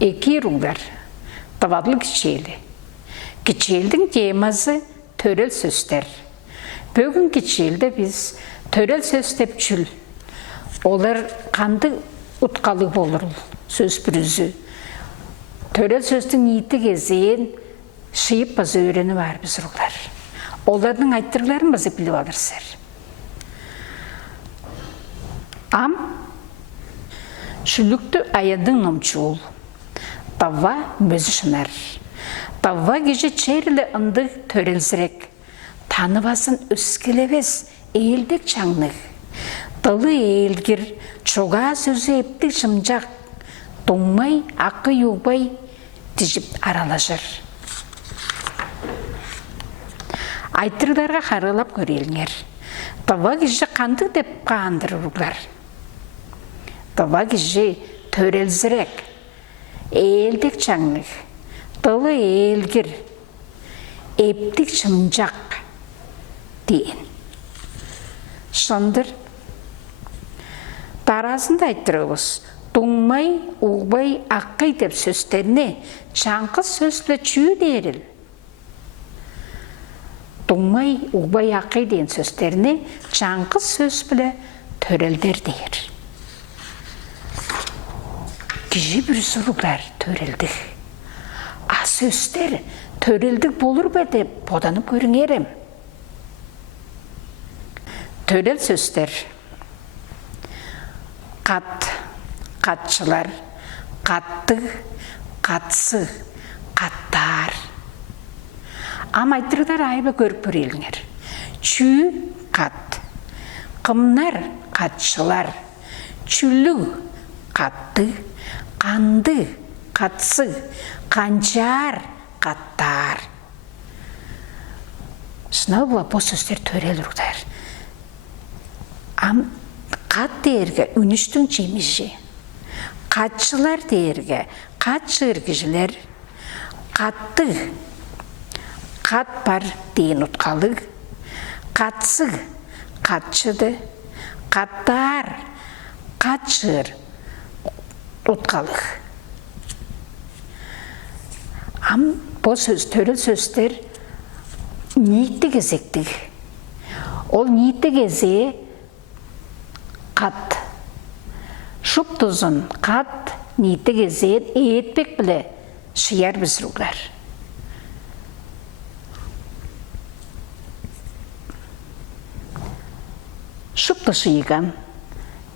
Eki rular, tavadlı kişeli. Kişelдің темасы төрел сөздер. Бөгін кişelde biz төрел сөз деп жүл. Олар қанды ұтқалы болыр сөз бүрізі. Төрел сөздің ниеті кезейін шиып базы өрені бар біз руlar. Олардың айттырларын базы біліп алырсыр. Ам шүлікті аядың номчуыл. Тава мөзі шынар. Тава кежі черлі ындық төрелзірек. Таныбасын өскелевес ейлдік чаңнық. Тылы ейлгір, чоға сөзі ептік шымжақ. Тоңмай, ақы юбай тежіп аралашыр. Айттырдарға қарылап көреліңер. Тава кежі қандық деп қандырырлар. Тава кежі төрелзірек. Ейлдік чаңнық. Тылы ейлгір. Ептік шымжақ. Дейін. Шындыр. Тарасында айттырығыз. Тоңмай, ұғбай, аққай деп сөздеріне чаңқыз сөзлі чүй деріл. Тоңмай, ұғбай, аққай дейін сөздеріне чаңқыз сөз білі төрелдер дейір. Кежі бір сұрғылар төрелдік. А сөздер төрелдік болыр бә деп поданып көріңерім. Төрел сөздер. Қат, қатшылар, қатты, қатсы, қаттар. Ам айттырдар айбы көріп көреліңер. Чү, қат. Қымнар, қатшылар. Чүлі, қатты. Қанды, қатсы. Қанчар, қаттар. Шынау бұла бұл сөздер төрел ұрдар. Ам қат дейірге үніштің жемежі. Қатшылар дейірге қатшы үргіжілер. Қатты, қат бар дейін ұтқалық. Қатсы, қатшыды. Қаттар, қатшыр ұтқалық. Ам бұл сөз, төрел сөздер ниетті кезектік. Ол ниетті кезе қат. Шуп тұзын қат ниетті кезен етпек білі шияр біз руғар. Шупты шиыған,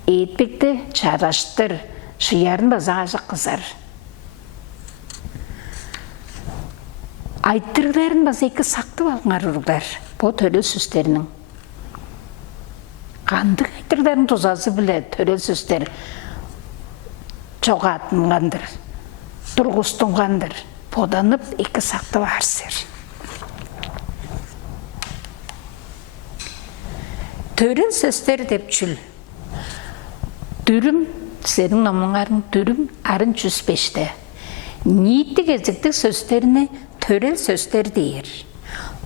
етпекті чараштыр, шиярын базағажы қызар. Айттырғыларын база екі сақты балғар ұрғар, бұл төрел сөздерінің. Қандық айттырғыларын тұзазы білі төрел сөздер чоғатынғандыр, тұрғыстыңғандыр, поданып екі сақты барсыр. Төрел сөздер деп жүл. Дүрім, сенің намыңарын дүрім арын 105-те. Ниетті кезіктік сөздеріне төрел сөздер дейір.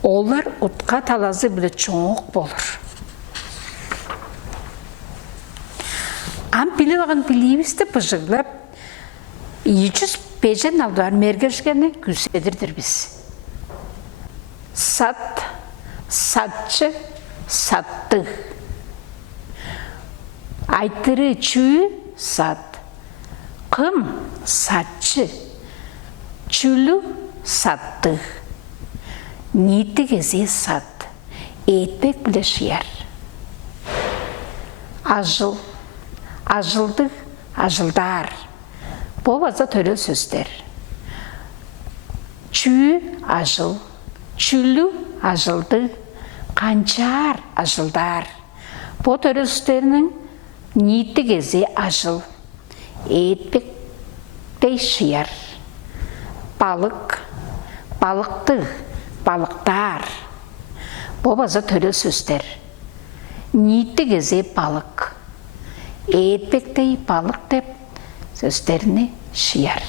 Олар ұтқа талазы білі чоңық болыр. Ам білі оған білейбісті бұжығылап, 205 алдуар мергешкені күседірдір біз. Сат, сатчы, сатты. Айттыры чүй, сат. Қым, сатчы. Чүлі, сатты. Ниеті кезе сат. Етпек білі шияр. Ажыл. Ажылды, ажылдар. Бұл база төрел сөздер. Чүй, ажыл. Чүлі, ажылды. Қанчар, ажылдар. Бұл төрел сөздерінің ниетті кезе ажыл. Етпектей шияр. Балық, балықты, балықтар. Бұл база төрел сөздер. Ниетті кезе балық. Етпектей балық деп сөздеріне шияр.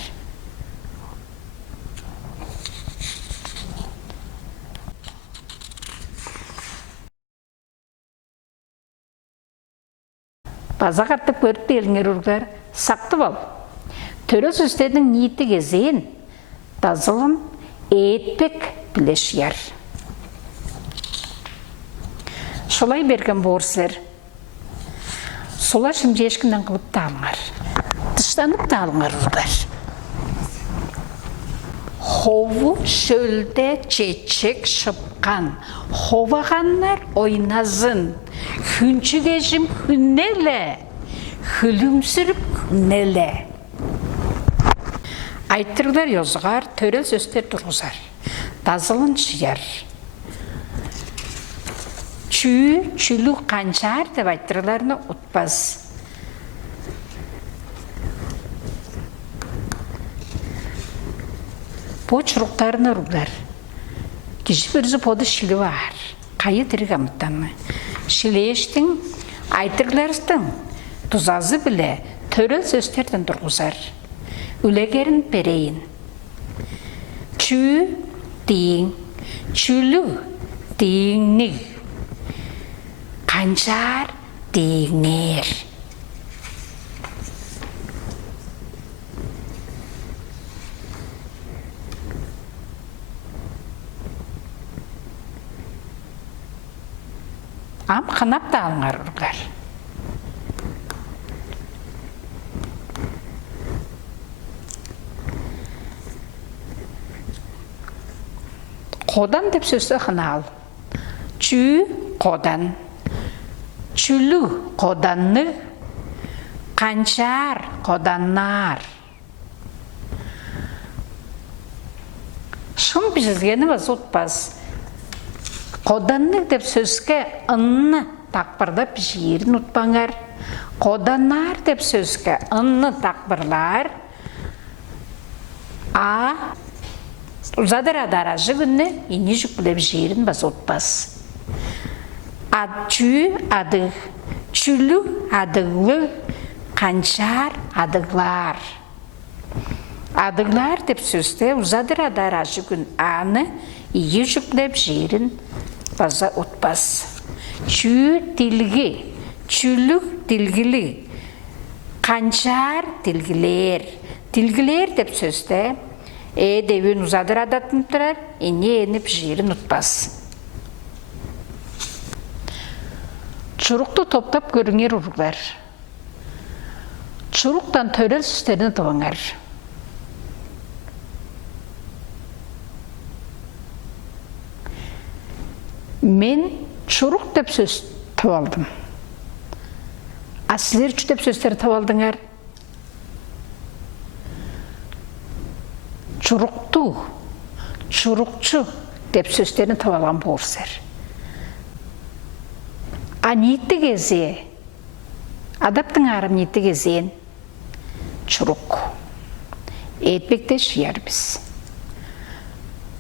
База қаттып көріп еліңер ұрғар сақты бол. Төрел сөздердің ниеті кезейін тазылын етпек білешер. Шолай берген борсыр. Сола шымже ешкімден қылып талыңар. Тыштанып талыңар ұрдар. Хову шөлде чечек шыпқан. Ховағаннар ойназын. Хүнчі кежім хүннелі. Хүлімсіріп күннелі. Айттырғылар езғар, төрел сөздер тұрғызар. Тазылын жияр. Чүлі қаншар деп айттырғыларына ұтпаз. По чұрықтарына ұрғылар. Кеші бірзі поды шілі бар. Қайы тірі қамыттаны. Шілештің, айттырғыларыстың тұзазы біле төрел сөздерден тұрғызар. Үлегерін берейін. Чү дейін, чүлі дейінні. Қаншар дейінер. Ам қанап та алыңар ұрғар. Қодан деп сөзді қына ал. Чү қодан. Чүлі қоданны. Қаншар қоданнар. Шын бізгені баз ұтпаз. Қоданны деп сөзге ұнны тақпырдап жерін ұтпаңар. Қоданнар деп сөзге ұнны тақпырлар. Ұзадыр адаражы күнні ені жүкілеп жерін баз ұтпаз. Чү адық, чүлі адықлы, қаншар адықлар. Адықлар деп сөзде ұзадыр адаражы күн аны ені жүкілеп жерін база ұтпаз. Чү тілгі, чүлі тілгілі, қаншар тілгілер. Тілгілер деп сөзде девін ұзадыр адатын тұрар, ені еніп жерін ұтпаз. Чұрықты топтап көріңер ұрғылар. Чұрықтан төрел сөздерін тұваңар. Мен чұрық деп сөз тавалдым. Сіздер үш деп сөздер тавалдыңар. Чұрықты, чұрықчы деп сөздерін тавалған болсыр. Ниетті кезе, адаптың арым ниетті кезен чұрық. Етпекте шияр біз.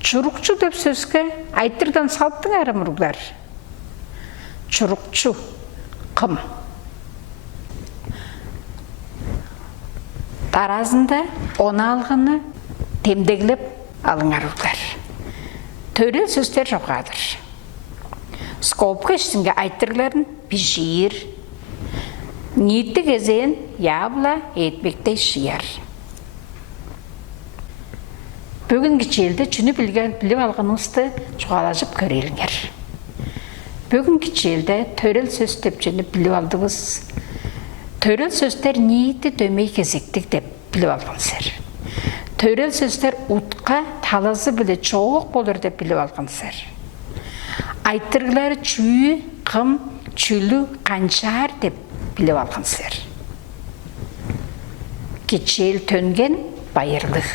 Чұрықчы деп сөзге айттырдан салттың арым ұрғылар. Чұрықчы, қым. Таразында оны алғыны темдегіліп алыңар ұрғылар. Төрел сөздер жоғадыр. Скопқа ішінге айттырғыларын бішейір. Ниетті кезен ябла етмекте шияр. Бүгінгі челді жүні біліп алғаныңызды жоғалажып көреліңер. Бүгінгі челді төрел сөз деп жүні біліп алдыңыз. Төрел сөздер ниетті дөмей кезектік деп біліп алғансыр. Төрел сөздер ұтқа талазы білі çoğuq болыр деп біліп алғансыр. Айттырғылары чүй, қым, чүлі, қаншар деп біліп алғансыр. Кечел төнген байырлық.